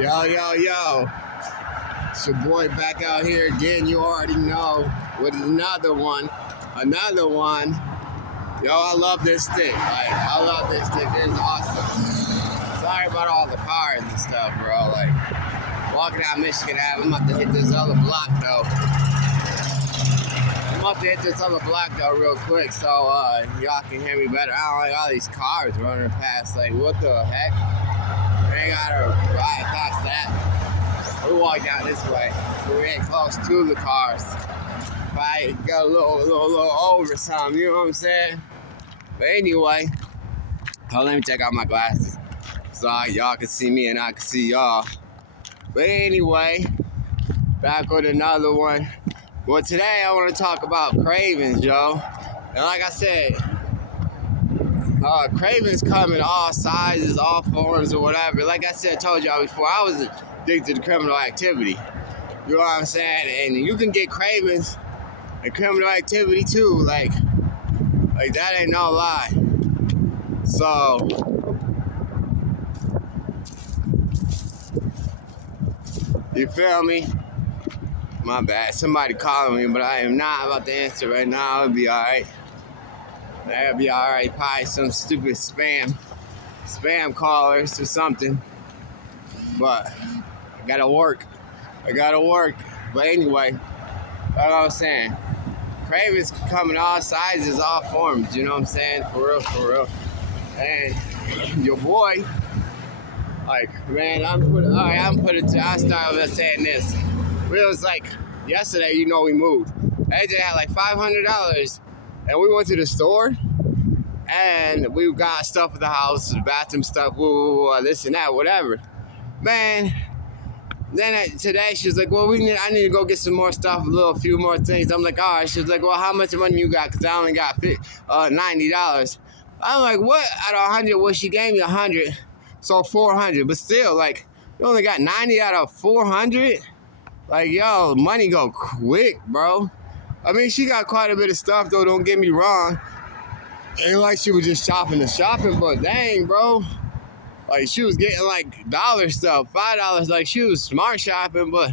Yo, yo, yo. It's your boy back out here again. You already know. With another one. Another one. Yo, I love this stick. Like, I love this stick. It's awesome. Sorry about all the cars and stuff, bro. Like, walking out Michigan Ave. I'm about to hit this other block, though. Real quick so y'all can hear me better. I don't like all these cars running past. Like, what the heck? They gotta ride past that. We walk down this way. We ain't close to the cars. Probably got a little over something, you know what I'm saying? But anyway, let me take out my glasses so y'all can see me and I can see y'all. But anyway, back with another one. Well, today I want to talk about cravings, yo. And like I said, cravings come in all sizes, all forms, or whatever. Like I said, told y'all before, I was addicted to criminal activity. You know what I'm saying? And you can get cravings and criminal activity too. Like that ain't no lie. So, you feel me? My bad. Somebody calling me, but I am not about to answer right now. It'll be alright. That'll be alright. Probably some stupid spam callers or something. But I gotta work. But anyway, like I was saying, cravings come in all sizes, all forms. You know what I'm saying? For real. And your boy, like, man, I started with saying this. It was like yesterday, you know, we moved. AJ had like $500, and we went to the store, and we got stuff for the house, bathroom stuff, this and that, whatever. Man, then today she was like, well, I need to go get some more stuff, a few more things. I'm like, all right. She was like, well, how much money you got? Because I only got $90. I'm like, what? Out of 100? Well, she gave me 100, so 400. But still, like, you only got 90 out of 400? Like, yo, money go quick, bro. I mean, she got quite a bit of stuff, though, don't get me wrong. Ain't like she was just shopping, but dang, bro. Like, she was getting, like, dollar stuff, $5. Like, she was smart shopping, but,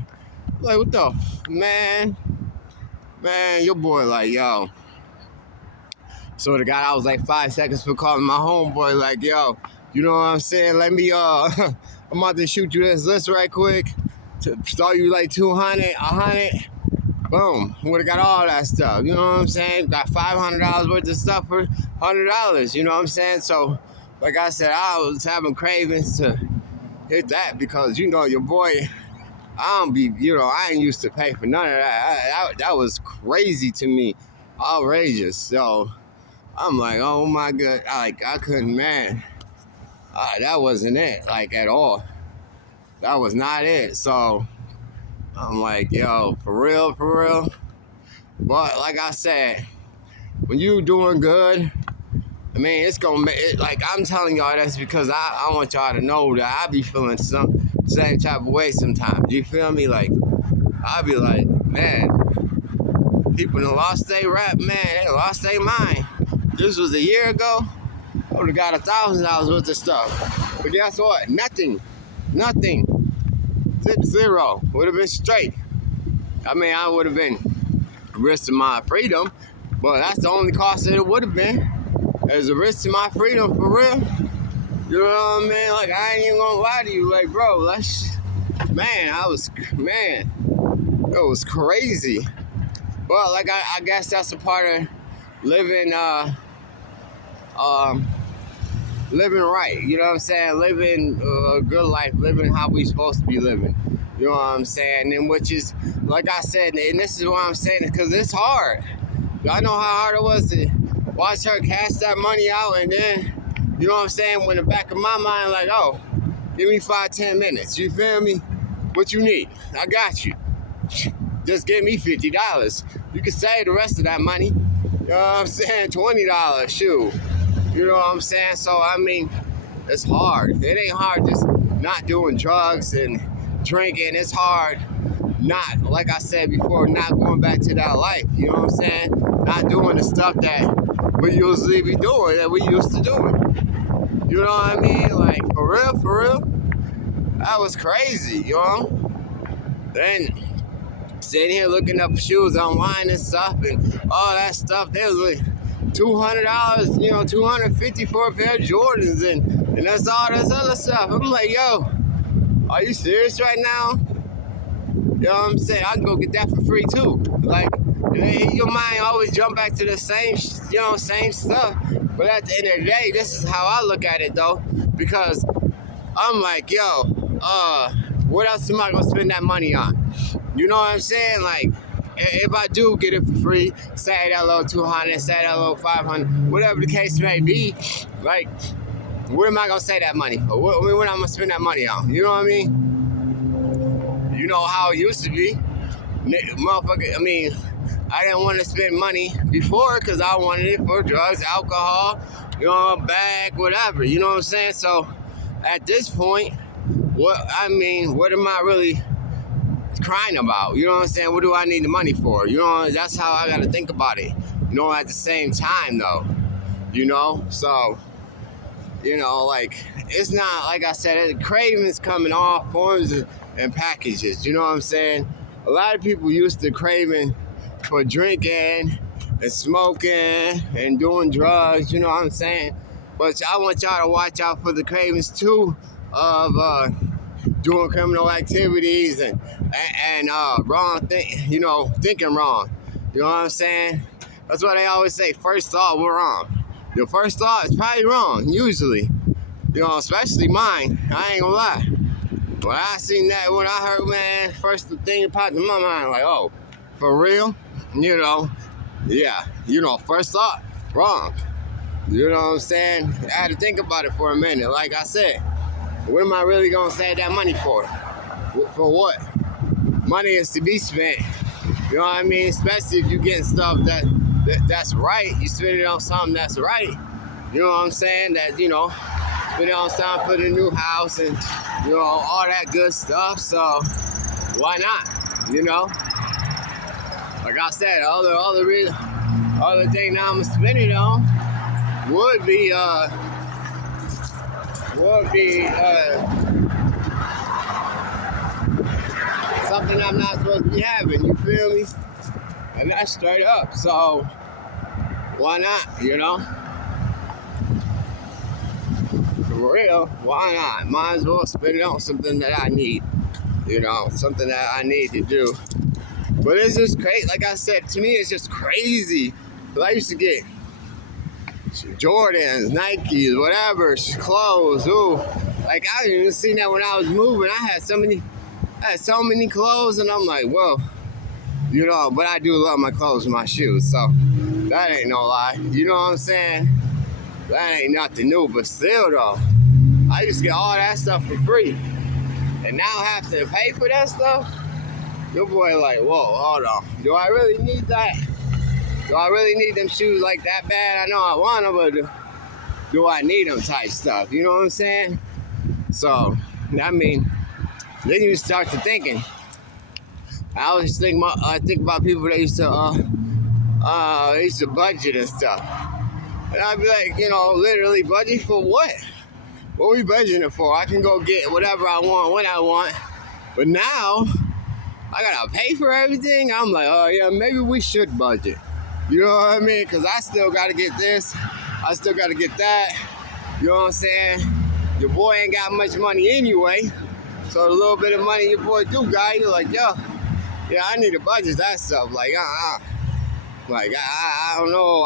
like, what the, man, your boy, like, yo. So the guy, I was, like, 5 seconds for calling my homeboy, like, yo, you know what I'm saying? Let me, I'm about to shoot you this list right quick. To start you like 200, 100, boom, would have got all that stuff, you know what I'm saying? Got $500 worth of stuff for $100, you know what I'm saying? So, like I said, I was having cravings to hit that because, you know, your boy, I ain't used to pay for none of that. That was crazy to me, outrageous. So, I'm like, oh my God, I couldn't, man, that wasn't it, like, at all. That was not it. So I'm like, yo, for real. But like I said, when you doing good, I mean, it's gonna make it, like, I'm telling y'all that's because I want y'all to know that I be feeling some same type of way sometimes. You feel me? Like, I be like, man, people done lost their rap, man. They lost their mind. This was a year ago. I would have got $1,000 worth of stuff. But guess what? Nothing. Zero. Would have been straight. I mean, I would have been risking my freedom, but that's the only cost that it would have been. As a risk to my freedom, for real. You know what I mean? Like, I ain't even gonna lie to you. Like, bro, it was crazy. But, like, I guess that's a part of living, living right, you know what I'm saying? Living a good life, living how we supposed to be living. You know what I'm saying? And which is, like I said, and this is why I'm saying it, because it's hard. Y'all know how hard it was to watch her cash that money out, and then, you know what I'm saying, when the back of my mind, like, oh, give me 5-10 minutes, you feel me? What you need? I got you. Just give me $50. You can save the rest of that money. You know what I'm saying? $20, shoot. You know what I'm saying? So, I mean, it's hard. It ain't hard just not doing drugs and drinking. It's hard not, like I said before, not going back to that life. You know what I'm saying? Not doing the stuff that we usually be doing, that we used to do. You know what I mean? Like, for real. That was crazy, you know? Then sitting here looking up shoes online and stuff and all that stuff. They was like $200, you know, $250 for a pair of Jordans and that's all this other stuff. I'm like, yo, are you serious right now? You know what I'm saying? I can go get that for free too. Like, your mind always jump back to the same, same stuff. But at the end of the day, this is how I look at it though, because I'm like, yo, what else am I gonna spend that money on? You know what I'm saying? Like, if I do get it for free, say that little 200, say that little 500, whatever the case may be, like, what am I gonna say that money for? What am I gonna spend that money on? You know what I mean? You know how it used to be. Motherfucker, I mean, I didn't want to spend money before because I wanted it for drugs, alcohol, bag, whatever. You know what I'm saying? So at this point, what am I really crying about? You know what I'm saying? What do I need the money for? That's how I got to think about it. At the same time though, so, like, it's not, like I said, cravings come in all forms and packages. You know what I'm saying? A lot of people used to craving for drinking and smoking and doing drugs, you know what I'm saying? But I want y'all to watch out for the cravings too of doing criminal activities and wrong thinking wrong. You know what I'm saying? That's why they always say first thought we're wrong. Your first thought is probably wrong, usually. Especially mine. I ain't gonna lie. When I seen that, when I heard, man, first thing that popped in my mind, like, oh, for real? Yeah. First thought, wrong. You know what I'm saying? I had to think about it for a minute. Like I said, what am I really gonna save that money for? For what? Money is to be spent. You know what I mean? Especially if you're getting stuff that's right. You spend it on something that's right. You know what I'm saying? That, spend it on something for the new house and, all that good stuff. So why not? Like I said, all the thing now I'm gonna spend it on would be something I'm not supposed to be having. You feel me? And that's straight up. So why not? For real, why not? Might as well spend it on something that I need. Something that I need to do. But it's just crazy. Like I said, to me, it's just crazy. But I used to get Jordans, Nikes, whatever, clothes. Ooh, like I didn't even see that when I was moving. I had so many clothes, and I'm like, whoa, But I do love my clothes and my shoes, so that ain't no lie. You know what I'm saying? That ain't nothing new, but still though, I used to get all that stuff for free, and now have to pay for that stuff. Your boy like, whoa, hold on. Do I really need that? Do I really need them shoes like that bad? I know I want them, but do I need them type stuff? You know what I'm saying? So, I mean, then you start to thinking. I always think about people that used to budget and stuff. And I'd be like, literally budget for what? What are we budgeting for? I can go get whatever I want when I want. But now, I gotta pay for everything. I'm like, oh yeah, maybe we should budget. You know what I mean? Because I still gotta get this. I still gotta get that. You know what I'm saying? Your boy ain't got much money anyway. So the little bit of money your boy do got, you're like, yo, yeah, I need to budget that stuff. Like, Like, I don't know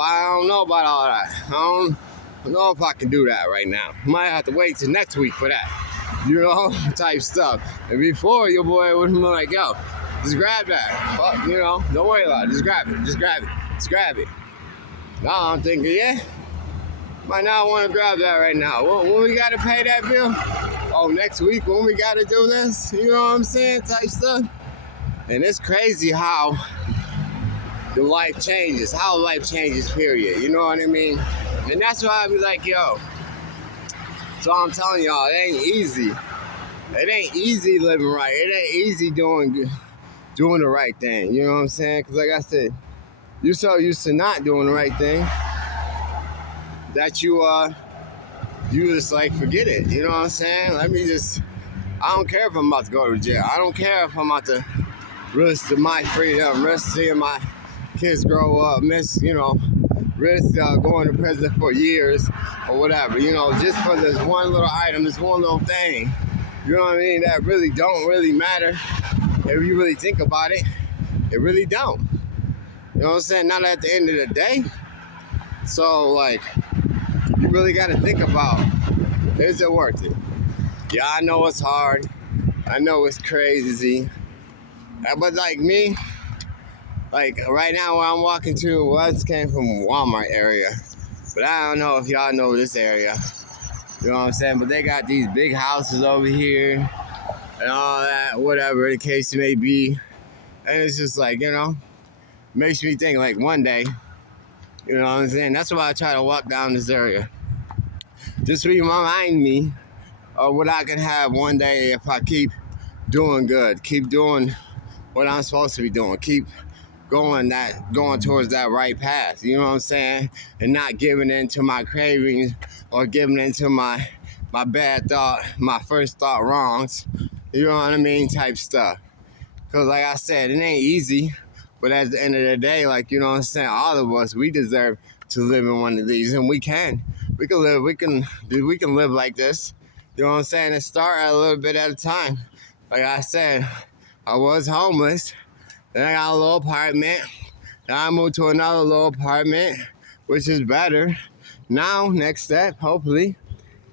about all that. I don't know if I can do that right now. Might have to wait till next week for that. Type stuff. And before, your boy would be like, yo, just grab that. Well, don't worry about it. Just grab it. Now I'm thinking, yeah, might not want to grab that right now. When we got to pay that bill? Oh, next week when we got to do this? You know what I'm saying? Type stuff. And it's crazy how the life changes, period. You know what I mean? And that's why I be like, yo, so I'm telling y'all, it ain't easy. It ain't easy living right. It ain't easy doing the right thing. You know what I'm saying? Because like I said, you're so used to not doing the right thing that you just like forget it. You know what I'm saying? I don't care if I'm about to go to jail. I don't care if I'm about to risk my freedom, risk seeing my kids grow up, risk going to prison for years or whatever, just for this one little item, this one little thing, you know what I mean, that really don't really matter if you really think about it. It really don't. You know what I'm saying? Not at the end of the day. So, like, you really got to think about, is it worth it? Yeah, I know it's hard. I know it's crazy. But, like, me, like, right now where I'm walking to, I just came from Walmart area. But I don't know if y'all know this area. You know what I'm saying? But they got these big houses over here and all that, whatever the case may be. And it's just like, makes me think, like, one day, you know what I'm saying? That's why I try to walk down this area. Just to remind me of what I can have one day if I keep doing good, keep doing what I'm supposed to be doing, keep going towards that right path, you know what I'm saying? And not giving in to my cravings or giving in to my bad thought, my first thought wrongs, you know what I mean, type stuff. Because like I said, it ain't easy, but at the end of the day, like, you know what I'm saying, all of us, we deserve to live in one of these, and we can live like this, you know what I'm saying, and start a little bit at a time. Like I said, I was homeless, then I got a little apartment, then I moved to another little apartment, which is better. Now, next step, hopefully,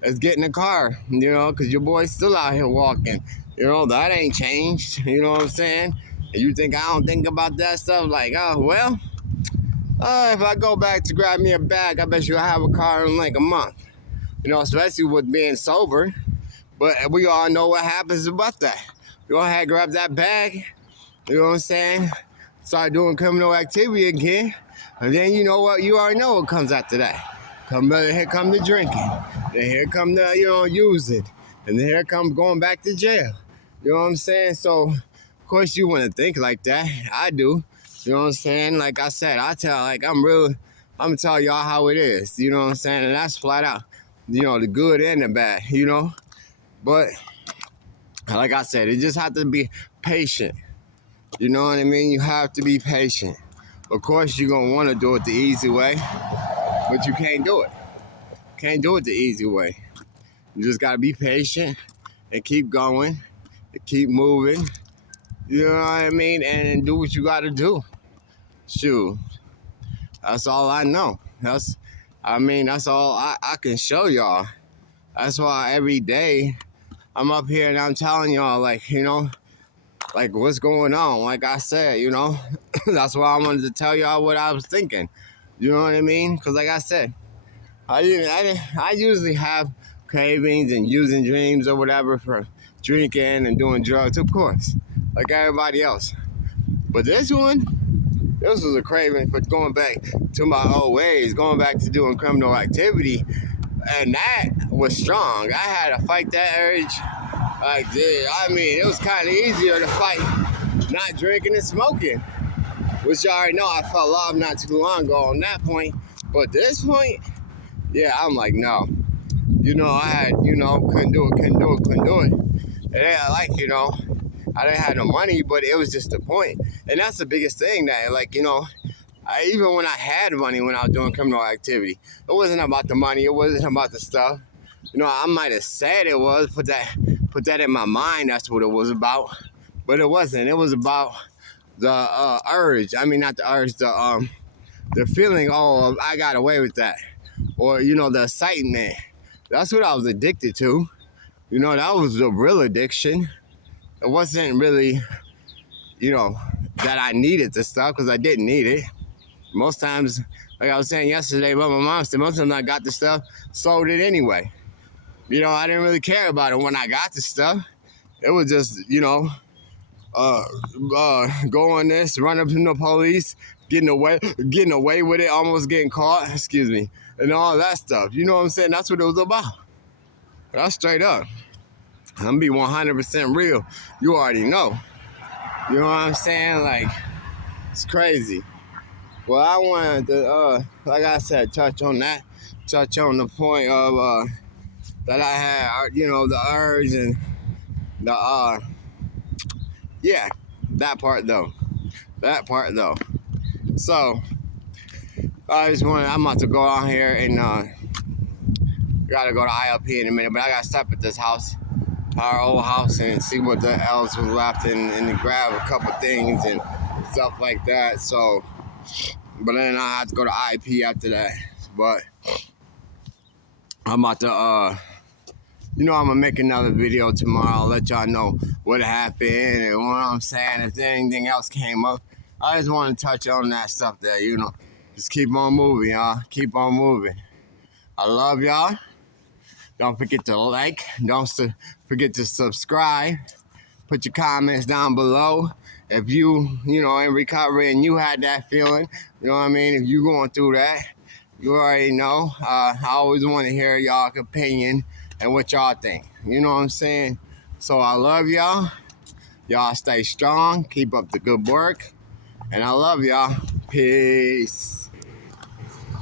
is getting a car, because your boy's still out here walking. That ain't changed, you know what I'm saying? And you think I don't think about that stuff? Like, oh, well, if I go back to grab me a bag, I bet you I'll have a car in like a month. Especially with being sober. But we all know what happens about that. You go ahead, grab that bag, you know what I'm saying? Start doing criminal activity again. And then you know what? You already know what comes after that. Here come the drinking. Then here come the, using. And then here come going back to jail. You know what I'm saying? So, of course, you want to think like that. I do. You know what I'm saying? Like I said, I'm going to tell y'all how it is. You know what I'm saying? And that's flat out, the good and the bad, But, like I said, it just have to be patient. You know what I mean? You have to be patient. Of course, you're going to want to do it the easy way, but you can't do it. Can't do it the easy way. You just got to be patient and keep going and keep moving. You know what I mean? And do what you got to do. Shoot. That's all I know. That's all I can show y'all. That's why every day I'm up here and I'm telling y'all, like, like what's going on. Like I said, that's why I wanted to tell y'all what I was thinking. You know what I mean? Because like I said, I usually have cravings and using dreams or whatever for drinking and doing drugs, of course, like everybody else. But this was a craving for going back to my old ways, going back to doing criminal activity, and that was strong. I had to fight that urge. It was kind of easier to fight not drinking and smoking, which you already know I fell off not too long ago on that point. But this point, yeah, I'm like, no. I had, couldn't do it. And then, I didn't have no money, but it was just the point. And that's the biggest thing that, like, even when I had money when I was doing criminal activity, it wasn't about the money. It wasn't about the stuff. I might have said it was, put that in my mind. That's what it was about. But it wasn't. It was about the urge. I mean, not the urge, the feeling, oh, I got away with that. Or, the excitement. That's what I was addicted to. That was a real addiction. It wasn't really, that I needed the stuff, because I didn't need it. Most times, like I was saying yesterday, but my mom said most of the time I got the stuff, sold it anyway. I didn't really care about it when I got the stuff. It was just, go on this, run up to the police, getting away with it, almost getting caught, and all that stuff. You know what I'm saying? That's what it was about. That's straight up. I'm gonna be 100% real. You already know. You know what I'm saying? Like, it's crazy. Well, I wanted to, like I said, touch on the point of that I had, the urge and The yeah, that part though. That part though. So I'm about to go out here and gotta go to ILP in a minute, but I gotta stop at this house, our old house, and see what the else was left and grab a couple things and stuff like that. So, but then I have to go to ILP after that. But I'm about to I'm gonna make another video tomorrow. I'll let y'all know what happened and what I'm saying. If anything else came up, I just want to touch on that stuff there. Just keep on moving, y'all. Keep on moving. I love y'all. Don't forget to like. Don't forget to subscribe. Put your comments down below. If in recovery and you had that feeling, you know what I mean? If you going through that, you already know. I always want to hear y'all's opinion and what y'all think. You know what I'm saying? So I love y'all. Y'all stay strong. Keep up the good work. And I love y'all. Peace.